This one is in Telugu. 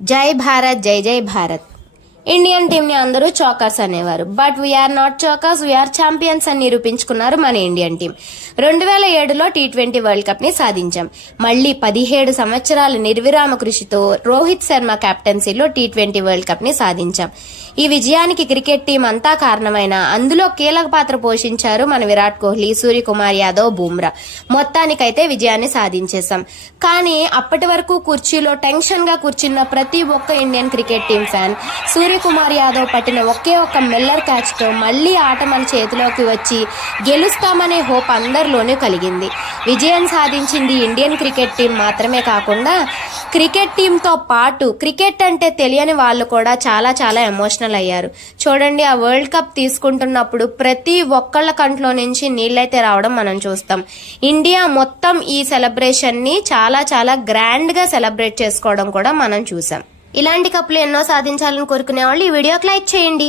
जय भारत जय जय भारत। ఇండియన్ టీంని అందరూ చోకర్స్ అనేవారు. But we are not chokers we are champions అని నిరూపించుకున్నారు మన ఇండియన్ టీం రెండు వేల ఏడులో టీ ట్వంటీ వరల్డ్ కప్ని సాధించాం. మళ్ళీ పదిహేడు సంవత్సరాల నిర్విరామ కృషితో రోహిత్ శర్మ కెప్టెన్సీలో టీ ట్వంటీ వరల్డ్ కప్ని సాధించాం. ఈ విజయానికి క్రికెట్ టీం అంతా కారణమైన అందులో కీలక పాత్ర పోషించారు మన విరాట్ కోహ్లీ సూర్యకుమార్ యాదవ్ బూమ్రా. మొత్తానికైతే విజయాన్ని సాధించేశాం. కానీ అప్పటి వరకు కుర్చీలో టెన్షన్గా కూర్చున్న ప్రతి ఒక్క Indian cricket team fan Suryakumar Yadav పట్టిన ఒకే ఒక్క మిల్లర్ క్యాచ్తో మళ్ళీ ఆట మన చేతిలోకి వచ్చి గెలుస్తామనే హోప్ అందరిలోనూ కలిగింది. విజయం సాధించింది ఇండియన్ క్రికెట్ టీం మాత్రమే కాకుండా క్రికెట్ టీంతో పాటు క్రికెట్ అంటే తెలియని వాళ్ళు కూడా చాలా చాలా ఎమోషనల్ అయ్యారు. చూడండి ఆ వరల్డ్ కప్ తీసుకుంటున్నప్పుడు ప్రతి ఒక్కళ్ళ కంట్లో నుంచి నీళ్ళైతే రావడం మనం చూస్తాం. ఇండియా మొత్తం ఈ సెలబ్రేషన్ని చాలా చాలా గ్రాండ్గా సెలబ్రేట్ చేసుకోవడం కూడా మనం చూసాం. ఇలాంటి కప్పులు ఎన్నో సాధించాలని కోరుకునే వాళ్ళు ఈ వీడియోకి లైక్ చేయండి.